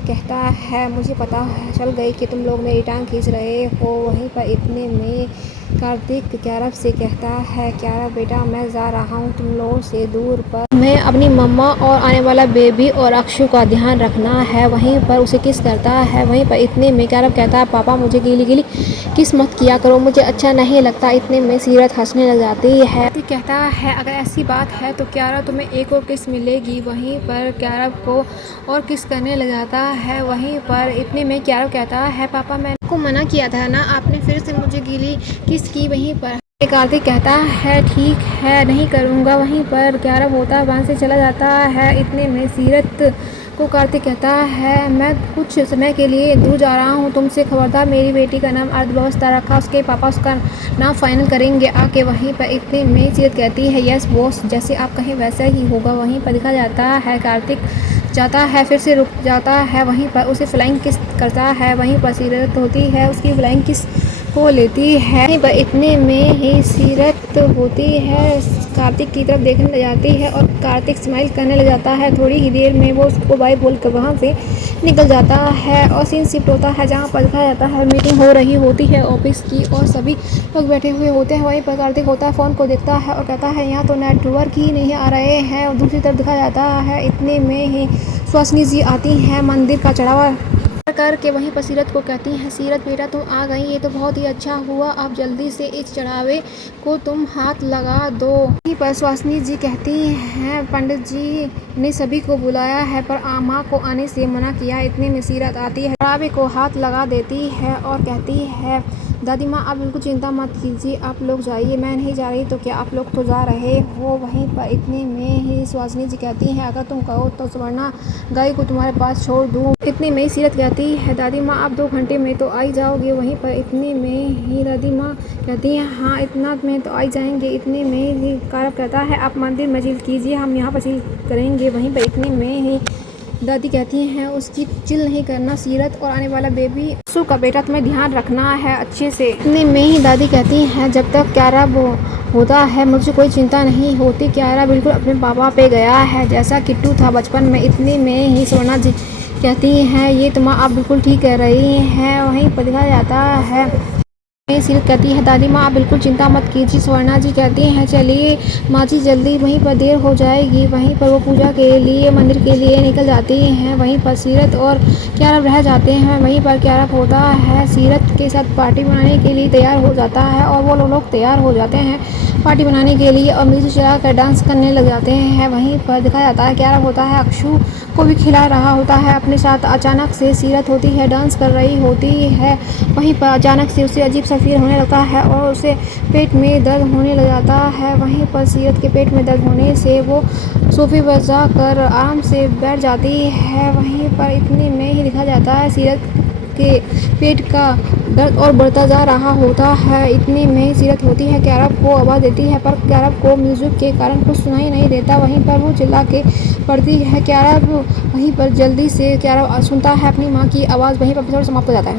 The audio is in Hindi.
कहता है मुझे पता चल गई कि तुम लोग मेरी टांग खींच रहे हो। वहीं पर इतने में कार्तिक क्यारब से कहता है, क्यारब बेटा मैं जा रहा हूँ तुम लोगों से दूर पर, मैं अपनी मम्मा और आने वाला बेबी और अक्षु का ध्यान रखना है। वहीं पर उसे किस करता है। वहीं पर इतने में क्यारब कहता है पापा मुझे गीली गीली किस मत किया करो, मुझे अच्छा नहीं लगता। इतने में सीरत हंसने लग जाती है। कार्तिक कहता है अगर ऐसी बात है तो क्यारब तुम्हें एक और किस मिलेगी। वहीं पर क्यारब को और किस करने लग जाता है। वहीं पर इतने में क्यारब कहता है पापा मैंने आपको मना किया था ना, आपने फिर से मुझे गीली किस की। वहीं पर कार्तिक कहता है ठीक है नहीं करूँगा। वहीं पर क्यारब होता वहाँ से चला जाता है। इतने में सीरत को कार्तिक कहता है मैं कुछ समय के लिए दूर जा रहा हूँ, तुमसे खबरदार। मेरी बेटी का नाम अर्थव्यवस्था रखा, उसके पापा उसका नाम फाइनल करेंगे आके। वहीं पर इतने में सीरत कहती है यस बॉस, जैसे आप कहें वैसा ही होगा। वहीं पर दिखा जाता है कार्तिक जाता है, फिर से रुक जाता है। वहीं पर उसे फ्लाइंग किस करता है। वहीं पर सीरत होती है उसकी फ्लाइंग किस को लेती है। वहीं पर इतने में ही सीरत होती है कार्तिक की तरफ देखने लग जाती है और कार्तिक स्माइल करने लग जाता है। थोड़ी ही देर में वो उसको बाय बोल कर वहाँ से निकल जाता है और सीन शिफ्ट होता है जहाँ पर दिखाया जाता है मीटिंग हो रही होती है ऑफिस की और सभी लोग बैठे हुए होते हैं। वहीं पर कार्तिक होता है फ़ोन को देखता है और कहता है यहाँ तो नेटवर्क ही नहीं आ रहे हैं। और दूसरी तरफ दिखाया जाता है इतने में ही सुहासिनी जी आती हैं मंदिर का चढ़ावा करके। वहीं पर सीरत को कहती हैं सीरत बेटा तुम आ गई, ये तो बहुत ही अच्छा हुआ, अब जल्दी से इस चढ़ावे को तुम हाथ लगा दो। वहीं पर सुहासिनी जी कहती हैं पंडित जी ने सभी को बुलाया है पर माँ को आने से मना किया। इतने में सीरत आती है, चढ़ावे को हाथ लगा देती है और कहती है दादी माँ आप बिल्कुल चिंता मत कीजिए, आप लोग जाइए, मैं नहीं जा रही तो क्या आप लोग तो जा रहे हो। वहीं पर इतने में ही सुहासिनी जी कहती हैं अगर तुम कहो तो सुवर्णा गाय को तुम्हारे पास छोड़ दूँ। इतने में सीरत कहती है दादी माँ आप 2 घंटे में तो आई जाओगे। वहीं पर इतने में ही दादी माँ कहती हैं हाँ इतना में तो आई जाएंगे। इतने में ही कारब कहता है आप मंदिर में चिल कीजिए, हम यहाँ पर चिल करेंगे। वहीं पर इतने में ही दादी कहती हैं उसकी चिल नहीं करना सीरत और आने वाला बेबी अक्षु का बेटा तुम्हें ध्यान रखना है अच्छे से। इतने में ही दादी कहती हैं जब तक क्यारब होता है मुझे कोई चिंता नहीं होती। क्यारब बिल्कुल अपने पापा पे गया है जैसा किट्टू था बचपन में। इतने में ही स्वर्णा जी कहती हैं ये तो माँ आप बिल्कुल ठीक कह रही हैं। वहीं पर दिखाया जाता है सीरत कहती है दादी माँ आप बिल्कुल चिंता मत कीजिए। स्वर्णा जी कहती हैं चलिए माँ जी जल्दी, वहीं पर देर हो जाएगी। वहीं पर वो पूजा के लिए मंदिर के लिए निकल जाती हैं। वहीं पर सीरत और क्यारब रह जाते हैं। वहीं पर क्यारब होता है सीरत के साथ पार्टी बनाने के लिए तैयार हो जाता है और वो लोग तैयार हो जाते हैं पार्टी बनाने के लिए और म्यूजिक चला कर डांस करने लग जाते हैं। वहीं पर दिखाया जाता है क्यारब होता है अक्षु को भी खिला रहा होता है अपने साथ। अचानक से सीरत होती है डांस कर रही होती है। वहीं पर अचानक से उसे अजीब सा फील होने लगता है और उसे पेट में दर्द होने लग जाता है। वहीं पर सीरत के पेट में दर्द होने से वो सोफे पर जाकर आराम से बैठ जाती है। वहीं पर इतने में ही दिखा जाता है सीरत के पेट का दर्द और बढ़ता जा रहा होता है। इतने में सीरत होती है क्यारब को आवाज़ देती है पर क्यारब को म्यूजिक के कारण कुछ सुनाई नहीं देता। वहीं पर वो चिल्ला के पड़ती है क्यारब। वहीं पर जल्दी से क्यारब सुनता है अपनी माँ की आवाज़। वहीं पर एपिसोड समाप्त हो जाता है।